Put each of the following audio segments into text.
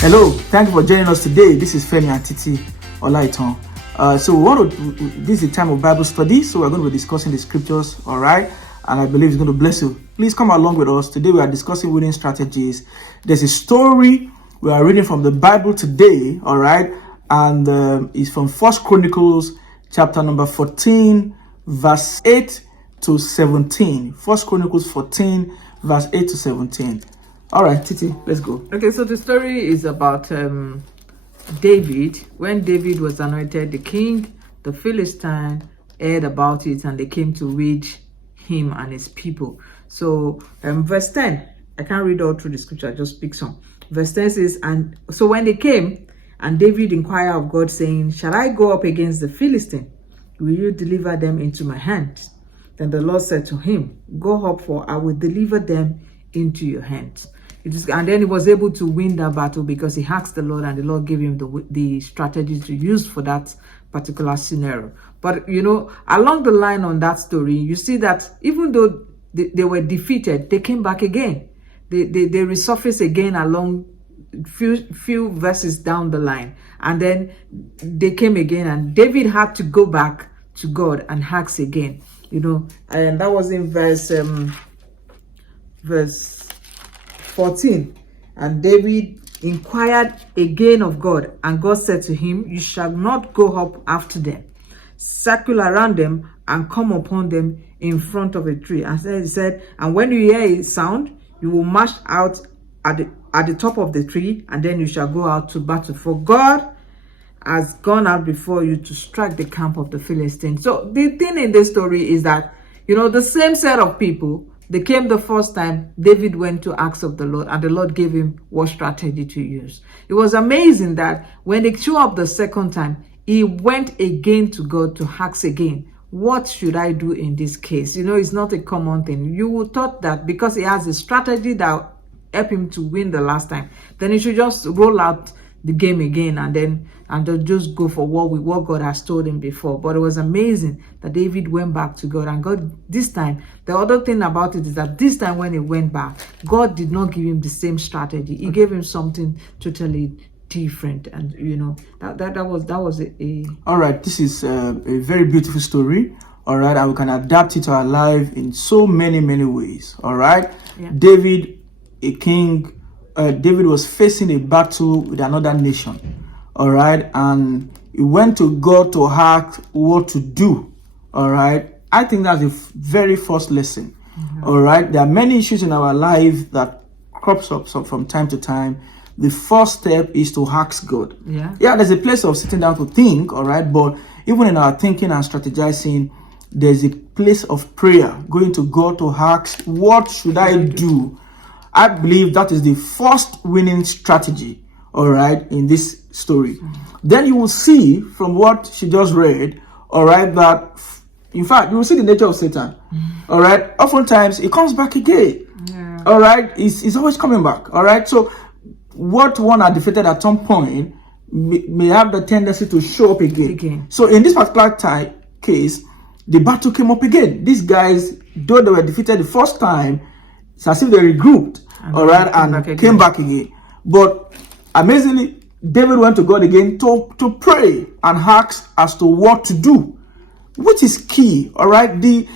Hello, thank you for joining us today. This is Femi and Titi Olaitan. This is a time of Bible study, so we're going to be discussing the scriptures, all right? And I believe it's going to bless you. Please come along with us. Today we are discussing winning strategies. There's a story we are reading from the Bible today, all right? And it's from First Chronicles chapter number 14, verse 8 to 17. First Chronicles 14, verse 8 to 17. All right, Titi, let's go. Okay, so the story is about David. When David was anointed the king, the Philistine heard about it and they came to wage him and his people. So verse 10, I can't read all through the scripture, I just pick some. Verse 10 says, and so when they came, and David inquired of God, saying, shall I go up against the Philistine? Will you deliver them into my hands? Then the Lord said to him, go up, for I will deliver them into your hands. And then he was able to win that battle because he asked the Lord, and the Lord gave him the strategies to use for that particular scenario. But you know, along the line on that story, you see that even though they were defeated, they came back again. They resurfaced again along few verses down the line, and then they came again, and David had to go back to God and ask again. You know, and that was in verse 14. And David inquired again of God, and God said to him, you shall not go up after them, circle around them and come upon them in front of a tree. And he said, and when you hear a sound, you will march out at the top of the tree, and then you shall go out to battle, for God has gone out before you to strike the camp of the Philistines. So the thing in this story is that, you know, the same set of people, they came the first time. David went to ask of the Lord, and the Lord gave him what strategy to use. It was amazing that when they showed up the second time, he went again to God to ask again, what should I do in this case? You know, it's not a common thing. You would thought that because he has a strategy that helped him to win the last time, then he should just roll out the game again and then just go for what God has told him before. But it was amazing that David went back to God, and God this time, the other thing about it is that this time when he went back, God did not give him the same strategy. He gave him something totally different. And you know, that was a All right, this is a very beautiful story. All right, and we can adapt it to our life in so many ways. All right, yeah. David, a king. David was facing a battle with another nation, all right, and he went to God to ask what to do, all right. I think that's the very first lesson, all right. There are many issues in our life that crops up from time to time. The first step is to ask God. Yeah, there's a place of sitting down to think, all right, but even in our thinking and strategizing, there's a place of prayer, going to God to ask, what should I do? I believe that is the first winning strategy, all right, in this story. Then you will see from what she just read, all right, that in fact, you will see the nature of Satan, all right. Oftentimes, he comes back again, all right. He's always coming back, all right. So what one had defeated at some point may have the tendency to show up again. So in this particular case, the battle came up again. These guys, though they were defeated the first time, it's as if they regrouped, all right, and came back again. But amazingly, David went to God again to pray and ask as to what to do, which is key, all right. The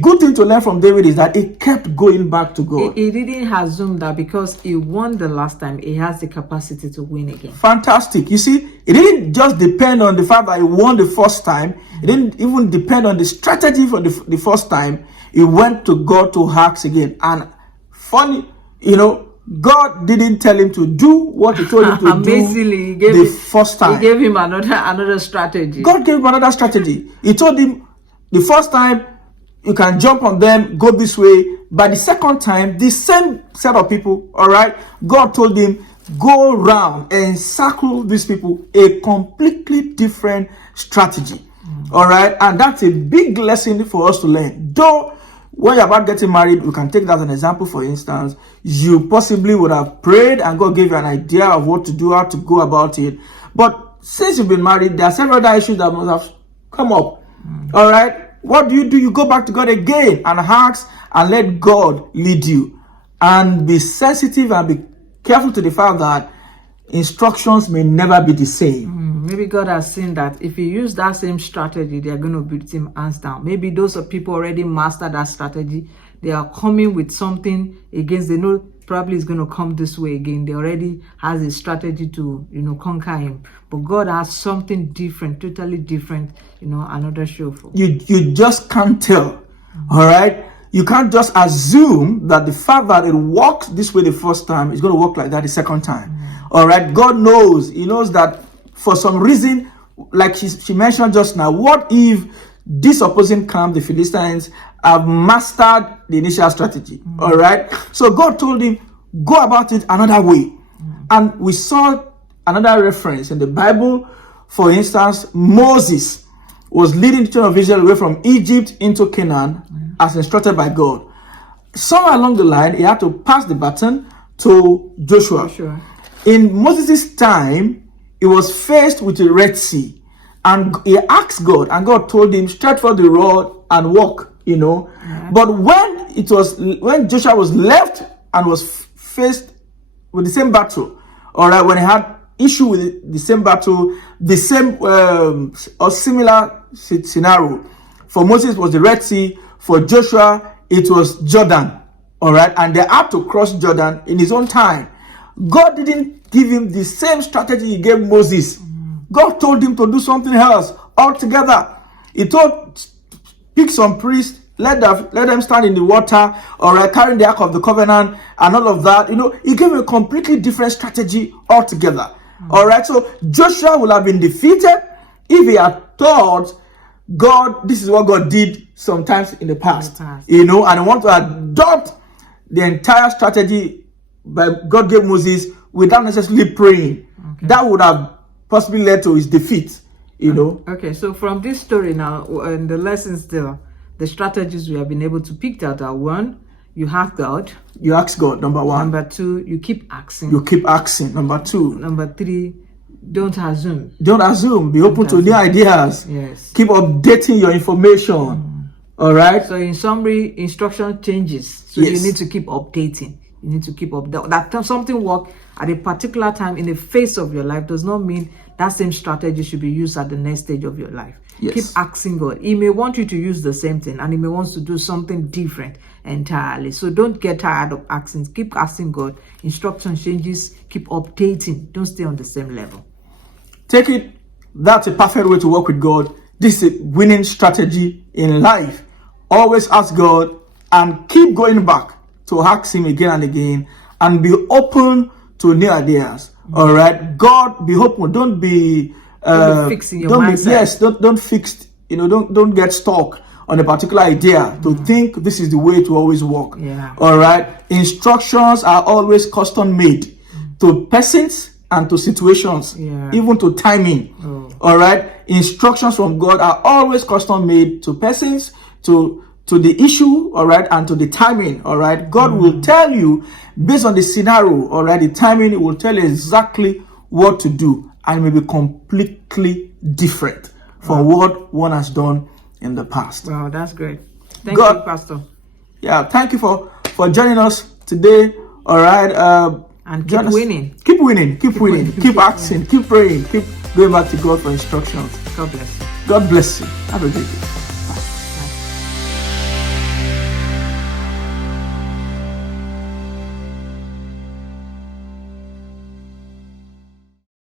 good thing to learn from David is that he kept going back to God. He didn't assume that because he won the last time, he has the capacity to win again. Fantastic. You see, it didn't just depend on the fact that he won the first time. It didn't even depend on the strategy for the first time. He went to God to ask again. And funny, you know, God didn't tell him to do what he told him to do the first time. He gave him another strategy. God gave him another strategy. He told him the first time, you can jump on them, go this way. But the second time, the same set of people, all right, God told him, go round and circle these people, a completely different strategy. All right, and that's a big lesson for us to learn. Though when you're about getting married, we can take that as an example. For instance, you possibly would have prayed and God gave you an idea of what to do, how to go about it. But since you've been married, there are several other issues that must have come up. All right, what do? You go back to God again and ask and let God lead you, and be sensitive and be careful to the fact that instructions may never be the same. Maybe God has seen that if he use that same strategy, they are going to beat him hands down. Maybe those are people already mastered that strategy. They are coming with something against, they know probably is going to come this way again. They already has a strategy to, conquer him. But God has something different, totally different, another show for. You just can't tell. All right. You can't just assume that the fact that it worked this way the first time is going to work like that the second time. All right. God knows. He knows that for some reason, like she mentioned just now, what if this opposing camp, the Philistines, have mastered the initial strategy? All right. So God told him, go about it another way. And we saw another reference in the Bible. For instance, Moses was leading the children of Israel away from Egypt into Canaan as instructed by God. Somewhere along the line, he had to pass the baton to Joshua. In Moses' time, he was faced with the Red Sea. And he asked God, and God told him, stretch forth the rod and walk, But when Joshua was left and was faced with the same battle, all right, when he had issue with the same battle, the same or similar scenario. For Moses was the Red Sea. For Joshua, it was Jordan. All right, and they had to cross Jordan in his own time. God didn't give him the same strategy he gave Moses. God told him to do something else altogether. He told, pick some priests, let them stand in the water, all right, carrying the Ark of the Covenant and all of that. He gave him a completely different strategy altogether. All right, so Joshua would have been defeated if he had thought God, this is what God did sometimes in the past, and he want to adopt the entire strategy that God gave Moses without necessarily praying. That would have possibly led to his defeat, Okay, so from this story now, and the lessons there, the strategies we have been able to pick out are: one, you have God. You ask God, number one. Number two, you keep asking. You keep asking. Number two. Number three, don't assume. Don't assume. Be open to new ideas. Yes. Keep updating your information. All right. So in summary, instruction changes. So you need to keep updating. You need to keep up. That something work at a particular time in the phase of your life does not mean that same strategy should be used at the next stage of your life. Yes. Keep asking God. He may want you to use the same thing, and he may want to do something different entirely. So don't get tired of asking. Keep asking God. Instruction changes. Keep updating. Don't stay on the same level. Take it. That's a perfect way to work with God. This is a winning strategy in life. Always ask God and keep going back to ask him again and again, and be open to new ideas. All right, God, be open. Don't be fixing your mindset. Don't fix. Don't get stuck on a particular idea to think this is the way to always work. All right, instructions are always custom made to persons and to situations, even to timing. All right, instructions from God are always custom made to persons, to the issue, all right, and to the timing. All right, God will tell you based on the scenario, all right, the timing. It will tell you exactly what to do, and it may be completely different from what one has done in the past. Wow, that's great. Thank you, Pastor. Yeah, thank you for joining us today. All right, and keep winning. Keep winning. Keep asking. Keep praying. Keep going back to God for instructions. God bless you. God bless you. Have a great day.